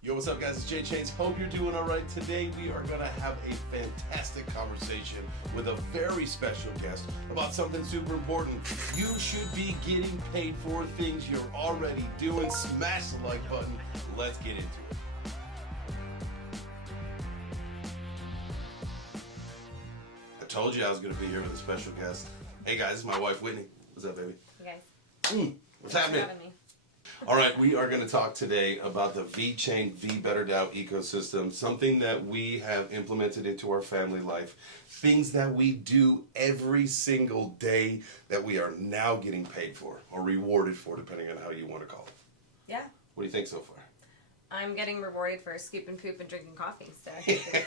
Yo, what's up, guys? It's JChains. Hope you're doing all right. Today, we are going to have a fantastic conversation with a very special guest about something super important. You should be getting paid for things you're already doing. Smash the like button. Let's get into it. I told you I was going to be here with a special guest. Hey, guys, this is my wife, Whitney. What's up, baby? Hey, guys. What's happening? All right, we are going to talk today about the VeChain VeBetterDAO ecosystem, something that we have implemented into our family life, things that we do every single day that we are now getting paid for or rewarded for, depending on how you want to call it. Yeah. What do you think so far? I'm getting rewarded for scooping poop and drinking coffee, so I think it's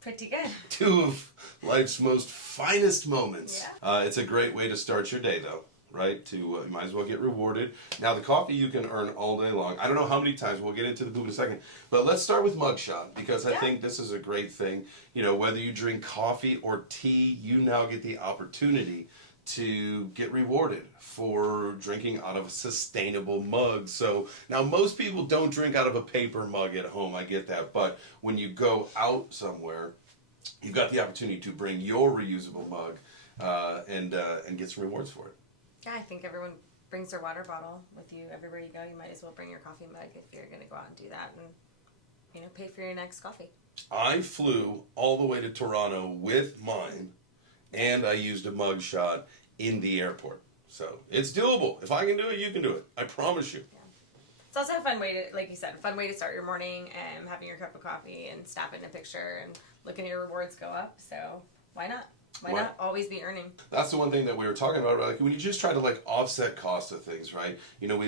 pretty good. Two of life's most finest moments. Yeah. It's a great way to start your day, though. Right? You might as well get rewarded. Now, the coffee you can earn all day long. I don't know how many times. We'll get into the poop in a second. But let's start with MugShot, because I think this is a great thing. You know, whether you drink coffee or tea, you now get the opportunity to get rewarded for drinking out of a sustainable mug. So now most people don't drink out of a paper mug at home. I get that. But when you go out somewhere, you've got the opportunity to bring your reusable mug and get some rewards for it. Yeah, I think everyone brings their water bottle with you everywhere you go. You might as well bring your coffee mug if you're going to go out and do that and, you know, pay for your next coffee. I flew all the way to Toronto with mine, and I used a MugShot in the airport. So it's doable. If I can do it, you can do it. I promise you. Yeah. It's also a fun way to, like you said, a fun way to start your morning and having your cup of coffee and snapping a picture and looking at your rewards go up. So why not? Why not always be earning? That's the one thing that we were talking about, like when you just try to like offset cost of things, right? You know, we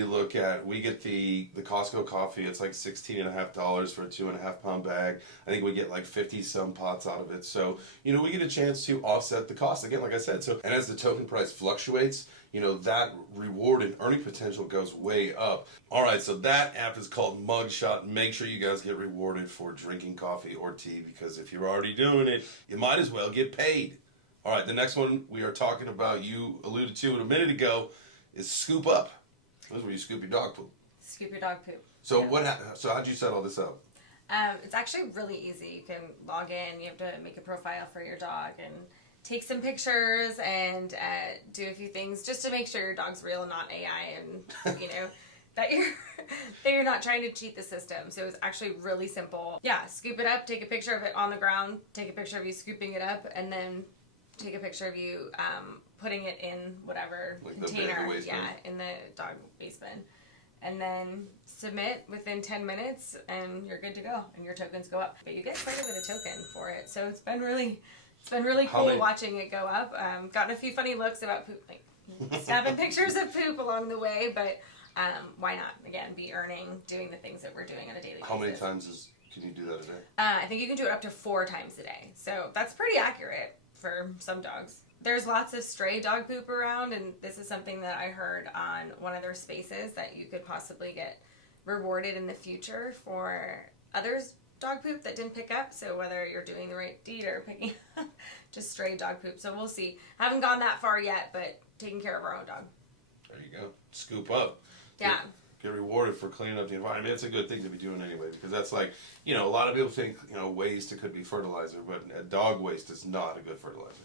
get the Costco coffee, it's like $16.50 for a 2.5 pound bag. I think we get like 50 some pots out of it. So, you know, we get a chance to offset the cost again, like I said. So, and as the token price fluctuates, you know, that reward and earning potential goes way up. All right, so that app is called MugShot. Make sure you guys get rewarded for drinking coffee or tea, because if you're already doing it, you might as well get paid. All right, the next one we are talking about, you alluded to it a minute ago, is ScoopUp. This is where you scoop your dog poop. Scoop your dog poop. So So how'd you set all this up? It's actually really easy. You can log in. You have to make a profile for your dog and take some pictures and do a few things just to make sure your dog's real, not AI, and you know that you're not trying to cheat the system. So it's actually really simple. Yeah, scoop it up, take a picture of it on the ground, take a picture of you scooping it up, and then take a picture of you putting it in whatever like container, in the dog waste bin, and then submit within 10 minutes, and you're good to go, and your tokens go up. But you get quite a bit of token for it, so it's been really cool watching it go up. Gotten a few funny looks about poop, like snapping pictures of poop along the way, but why not? Again, be earning, doing the things that we're doing on a daily basis. How many times can you do that a day? I think you can do it up to 4 times a day, so that's pretty accurate for some dogs. There's lots of stray dog poop around, and this is something that I heard on one of their spaces, that you could possibly get rewarded in the future for others' dog poop that didn't pick up. So whether you're doing the right deed or picking up just stray dog poop. So we'll see. Haven't gone that far yet, but taking care of our own dog. There you go. Scoop up. Yeah. Get rewarded for cleaning up the environment. It's a good thing to be doing anyway, because that's like, you know, a lot of people think, you know, waste, it could be fertilizer, but dog waste is not a good fertilizer.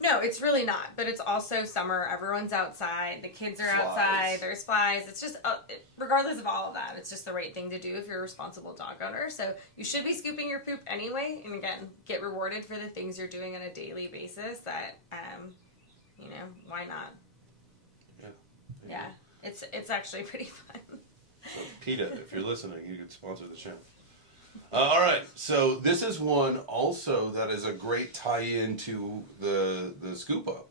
No, it's really not. But it's also summer. Everyone's outside. The kids are outside. There's flies. It's just, regardless of all of that, it's just the right thing to do if you're a responsible dog owner. So you should be scooping your poop anyway. And again, get rewarded for the things you're doing on a daily basis. That, you know, why not? Yeah. It's actually pretty fun. So, PETA, if you're listening, you could sponsor the show. All right, so this is one also that is a great tie-in to the ScoopUp.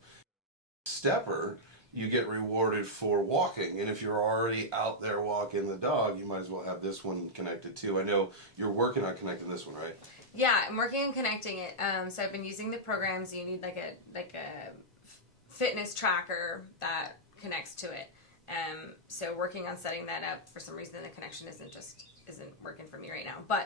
Stepper, you get rewarded for walking, and if you're already out there walking the dog, you might as well have this one connected too. I know you're working on connecting this one, right? Yeah, I'm working on connecting it. So I've been using the programs. You need like a fitness tracker that connects to it. So working on setting that up. For some reason, the connection isn't working for me right now. But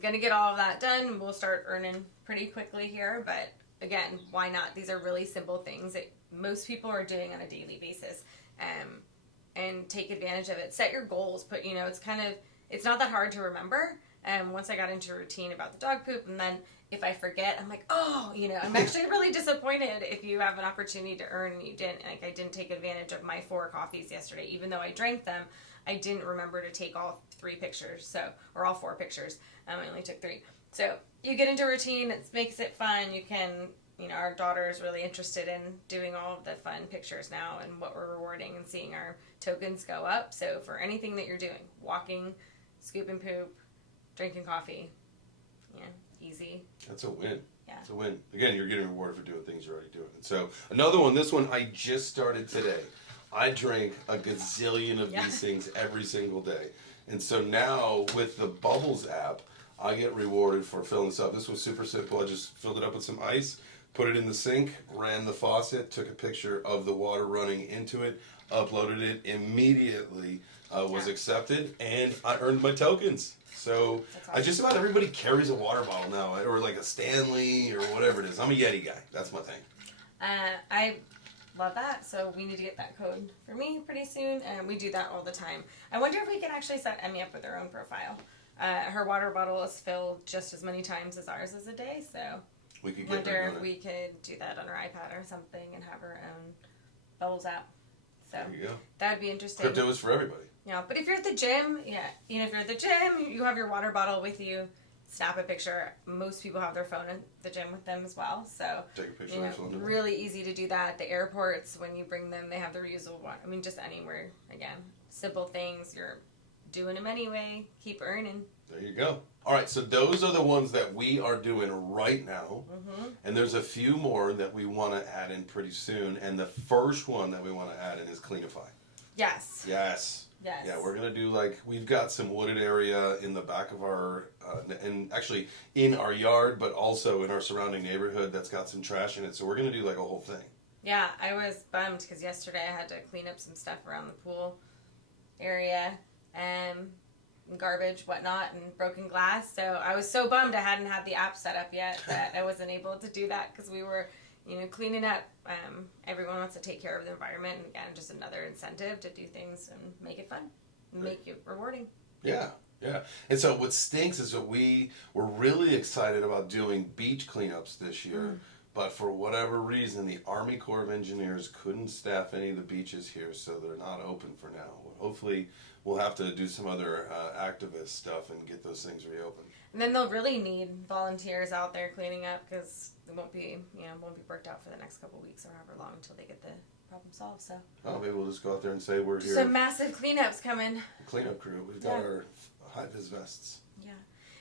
gonna get all of that done. We'll start earning pretty quickly here. But again, why not? These are really simple things that most people are doing on a daily basis. And take advantage of it. Set your goals. It's kind of it's not that hard to remember. And once I got into a routine about the dog poop, and then if I forget, I'm like, oh, I'm actually really disappointed if you have an opportunity to earn and you didn't. Like, I didn't take advantage of my 4 coffees yesterday. Even though I drank them, I didn't remember to take all 3 pictures, or all 4 pictures. I only took 3. So you get into a routine, it makes it fun. You can, our daughter is really interested in doing all of the fun pictures now and what we're rewarding and seeing our tokens go up. So for anything that you're doing, walking, scooping poop, drinking coffee, easy. That's a win. Yeah. It's a win. Again, you're getting rewarded for doing things you're already doing. And so another one, this one I just started today. I drink a gazillion of these things every single day. And so now with the Bubbles app, I get rewarded for filling this up. This was super simple. I just filled it up with some ice, put it in the sink, ran the faucet, took a picture of the water running into it, uploaded it, immediately was accepted, and I earned my tokens. So awesome. Just about everybody carries a water bottle now, or like a Stanley or whatever it is. I'm a Yeti guy. That's my thing. I love that. So we need to get that code for me pretty soon, and we do that all the time. I wonder if we can actually set Emmy up with her own profile. Her water bottle is filled just as many times as ours is a day, so we could wonder if we could do that on her iPad or something and have her own Bubbles app. So there you go. That would be interesting. Crypto is for everybody. Yeah, but if you're at the gym, if you're at the gym, you have your water bottle with you, snap a picture. Most people have their phone at the gym with them as well, so take a picture. Really easy to do that. The airports, when you bring them, they have the reusable one. I mean, just anywhere. Again, simple things. You're doing them anyway. Keep earning. There you go. All right, so those are the ones that we are doing right now. Mm-hmm. And there's a few more that we want to add in pretty soon. And the first one that we want to add in is Cleanify. Yes. Yes. Yes. Yeah, we're going to do we've got some wooded area in the back of our, and actually in our yard, but also in our surrounding neighborhood that's got some trash in it. So we're going to do a whole thing. Yeah, I was bummed because yesterday I had to clean up some stuff around the pool area. Garbage, whatnot, and broken glass. So I was so bummed I hadn't had the app set up yet that I wasn't able to do that because we were, cleaning up. Everyone wants to take care of the environment, and again, just another incentive to do things and make it fun, and make it rewarding. Yeah, yeah. And so what stinks is that we were really excited about doing beach cleanups this year, but for whatever reason, the Army Corps of Engineers couldn't staff any of the beaches here, so they're not open for now. Hopefully, we'll have to do some other activist stuff and get those things reopened. And then they'll really need volunteers out there cleaning up because it won't be worked out for the next couple of weeks or however long until they get the problem solved. So. Oh, maybe we'll just go out there and say we're here. Some massive cleanups coming. Cleanup crew. We've got our high-vis vests. Yeah.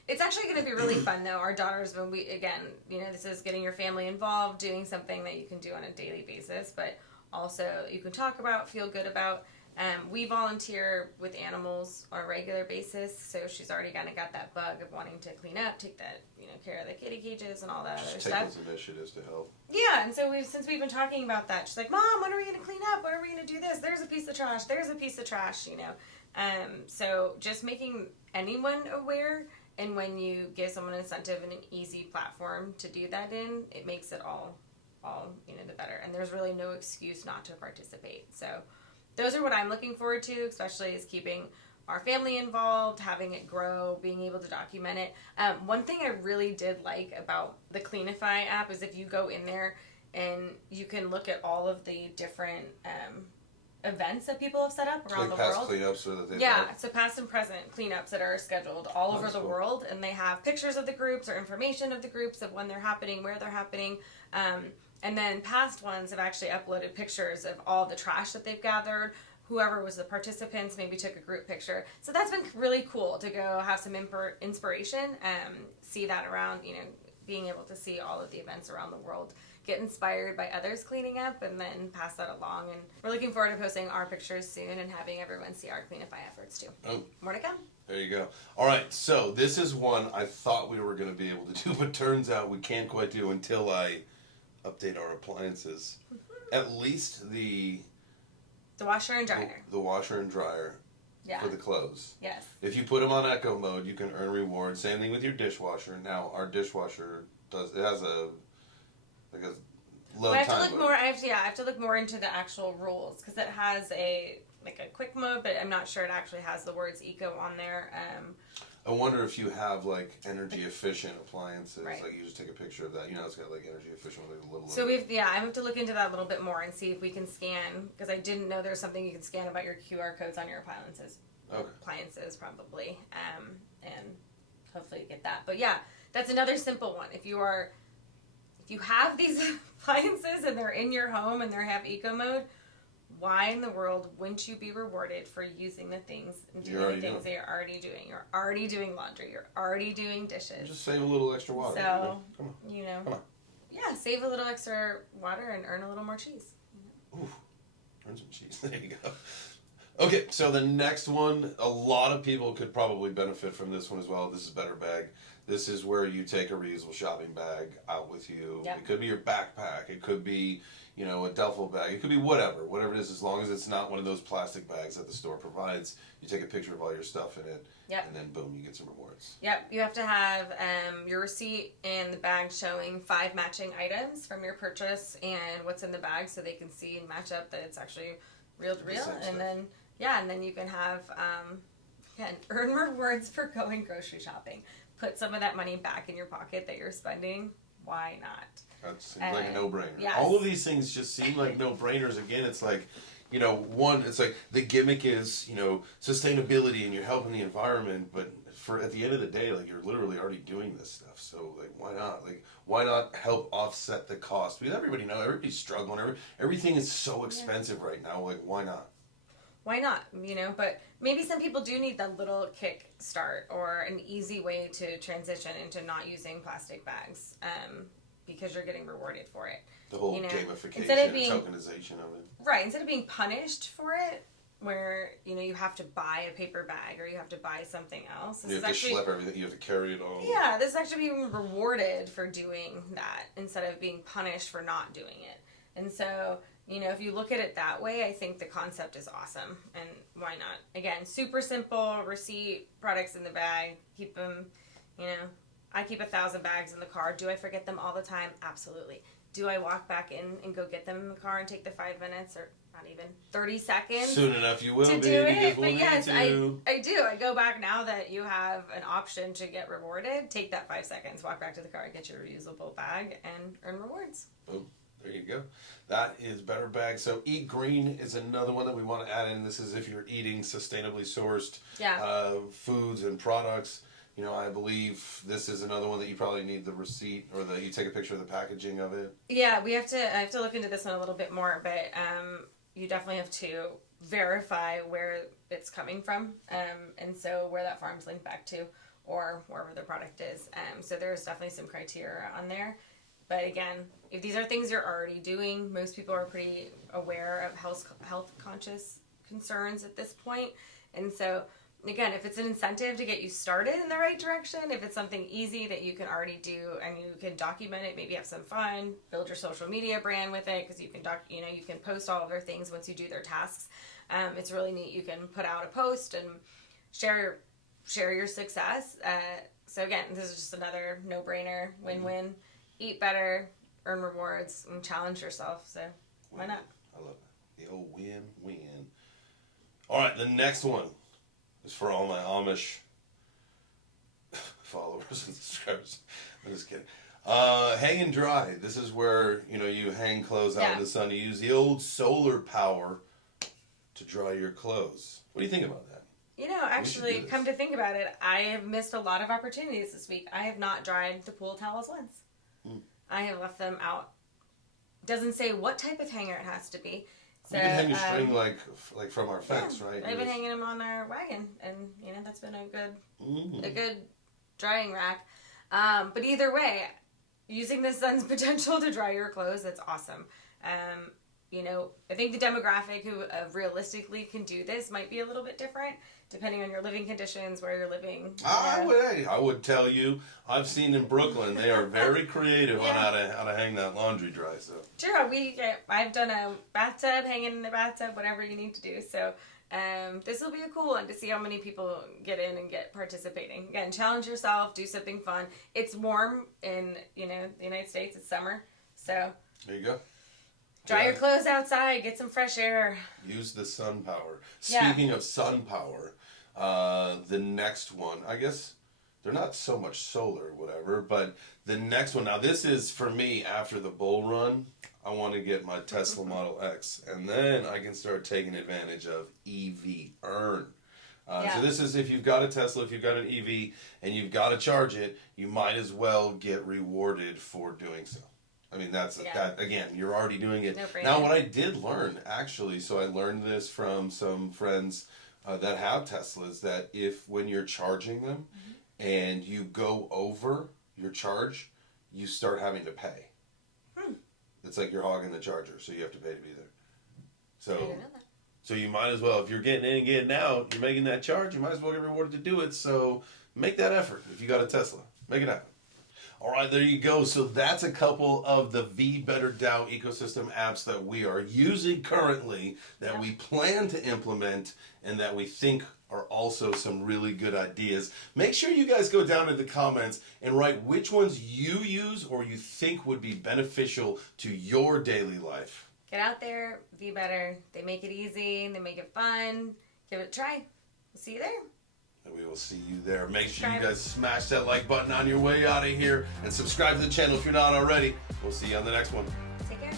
It's actually going to be really fun, though. Our daughters, when this is getting your family involved, doing something that you can do on a daily basis, but also you can talk about, feel good about. We volunteer with animals on a regular basis, so she's already kind of got that bug of wanting to clean up, take that care of the kitty cages and all that other stuff. Take those initiatives to help. Yeah, and so since we've been talking about that, she's like, "Mom, when are we going to clean up? When are we going to do this? There's a piece of trash. There's a piece of trash." So just making anyone aware, and when you give someone an incentive and an easy platform to do that in, it makes it all the better. And there's really no excuse not to participate. So. Those are what I'm looking forward to, especially is keeping our family involved, having it grow, being able to document it. One thing I really did like about the Cleanify app is if you go in there and you can look at all of the different events that people have set up around the world. Past cleanups that they've had. So past and present cleanups that are scheduled all over the world, and they have pictures of the groups or information of the groups of when they're happening, where they're happening. And then past ones have actually uploaded pictures of all the trash that they've gathered. Whoever was the participants maybe took a group picture. So that's been really cool to go have some inspiration, see that around, being able to see all of the events around the world, get inspired by others cleaning up, and then pass that along. And we're looking forward to posting our pictures soon and having everyone see our Cleanify efforts too. Oh. More to come. There you go. All right, so this is one I thought we were going to be able to do, but turns out we can't quite do until I update our appliances. At least the washer and dryer. The washer and dryer for the clothes. Yes. If you put them on eco mode, you can earn rewards. Same thing with your dishwasher. Now, our dishwasher has a low time mode. I have to look more into the actual rules because it has a like a quick mode, but I'm not sure it actually has the words eco on there. I wonder if you have like energy efficient appliances. Right. Like you just take a picture of that. You know, it's got like energy efficient with a little. So I have to look into that a little bit more and see if we can scan, because I didn't know there's something you can scan about your QR codes on your appliances. Okay. Appliances probably, and hopefully get that. But yeah, that's another simple one. If you have these appliances and they're in your home and they have eco mode, why in the world wouldn't you be rewarded for using the things and doing the things that you're already doing? You're already doing laundry. You're already doing dishes. Just save a little extra water. So, Come on. Come on. Yeah, save a little extra water and earn a little more cheese. Ooh, earn some cheese. There you go. Okay, so the next one, a lot of people could probably benefit from this one as well. This is BetterBag. This is where you take a reusable shopping bag out with you. Yep. It could be your backpack. It could be, a duffel bag. It could be whatever it is, as long as it's not one of those plastic bags that the store provides. You take a picture of all your stuff in it, and then boom, you get some rewards. Yep, you have to have your receipt and the bag showing 5 matching items from your purchase and what's in the bag, so they can see and match up that it's actually real to real. And then you can have earn rewards for going grocery shopping. Put some of that money back in your pocket that you're spending. Why not? That seems like a no-brainer. Yes. All of these things just seem like no-brainers. Again, it's like, it's like the gimmick is, sustainability and you're helping the environment, but at the end of the day, like, you're literally already doing this stuff. So, like, why not? Like, why not help offset the cost? Because everybody's struggling. Everything is so expensive right now. Like, why not? Why not? But maybe some people do need that little kick start or an easy way to transition into not using plastic bags, because you're getting rewarded for it. The whole gamification and tokenization of it. Right. Instead of being punished for it, where, you have to buy a paper bag or you have to buy something else. You have to schlep everything. You have to carry it all. Yeah, this is actually being rewarded for doing that instead of being punished for not doing it. And so, if you look at it that way, I think the concept is awesome. And why not? Again, super simple, receipt, products in the bag, keep them, I keep 1,000 bags in the car. Do I forget them all the time? Absolutely. Do I walk back in and go get them in the car and take the 5 minutes or not even 30 seconds? Soon enough you will to be. Do it. But yes, I do. I go back now that you have an option to get rewarded. Take that 5 seconds, walk back to the car, get your reusable bag, and earn rewards. Boom. There you go. That is BetterBag. So EatGreen is another one that we want to add in. This is if you're eating sustainably sourced foods and products. I believe this is another one that you probably need the receipt or you take a picture of the packaging of it. Yeah, I have to look into this one a little bit more, but you definitely have to verify where it's coming from, and so where that farm's linked back to or wherever the product is. So there's definitely some criteria on there. But again, if these are things you're already doing, most people are pretty aware of health conscious concerns at this point. And so, again, if it's an incentive to get you started in the right direction, if it's something easy that you can already do and you can document it, maybe have some fun, build your social media brand with it, because you can you can post all of their things once you do their tasks. It's really neat. You can put out a post and share your success. So again, this is just another no-brainer, win-win. Eat better, earn rewards, and challenge yourself. So why not? I love it. The old win-win. All right, the next one is for all my Amish followers and subscribers. I'm just kidding. HangDry. This is where you hang clothes out in the sun. You use the old solar power to dry your clothes. What do you think about that? Actually, come to think about it, I have missed a lot of opportunities this week. I have not dried the pool towels once. I have left them out. Doesn't say what type of hanger it has to be. So, you can hang a string like from our fence, right? I've been hanging them on our wagon, and that's been a good drying rack. But either way, using the sun's potential to dry your clothes, that's awesome. I think the demographic who realistically can do this might be a little bit different, depending on your living conditions, where you're living. I would tell you, I've seen in Brooklyn, they are very creative on how to hang that laundry dry. So sure, I've done a bathtub, hanging in the bathtub, whatever you need to do. So this will be a cool one to see how many people get in and get participating. Again, challenge yourself, do something fun. It's warm in the United States. It's summer, so there you go. Dry your clothes outside. Get some fresh air. Use the sun power. Yeah. Speaking of sun power, the next one, I guess they're not so much solar or whatever, but the next one, now this is for me after the bull run. I want to get my Tesla Model X, and then I can start taking advantage of EV Earn. So this is if you've got a Tesla, if you've got an EV, and you've got to charge it, you might as well get rewarded for doing so. I mean, that again, you're already doing it. No brainer. Now, what I did learn, actually, so I learned this from some friends that have Teslas, that if when you're charging them and you go over your charge, you start having to pay. It's like you're hogging the charger, so you have to pay to be there. I didn't know that. So you might as well, if you're getting in and getting out, you're making that charge, you might as well get rewarded to do it. So make that effort if you got a Tesla. Make it happen. All right, there you go. So that's a couple of the VeBetterDAO ecosystem apps that we are using currently, that we plan to implement, and that we think are also some really good ideas. Make sure you guys go down in the comments and write which ones you use or you think would be beneficial to your daily life. Get out there, be better. They make it easy. They make it fun. Give it a try. We'll see you there. And we will see you there. Make sure you guys smash that like button on your way out of here and subscribe to the channel if you're not already. We'll see you on the next one. Take care.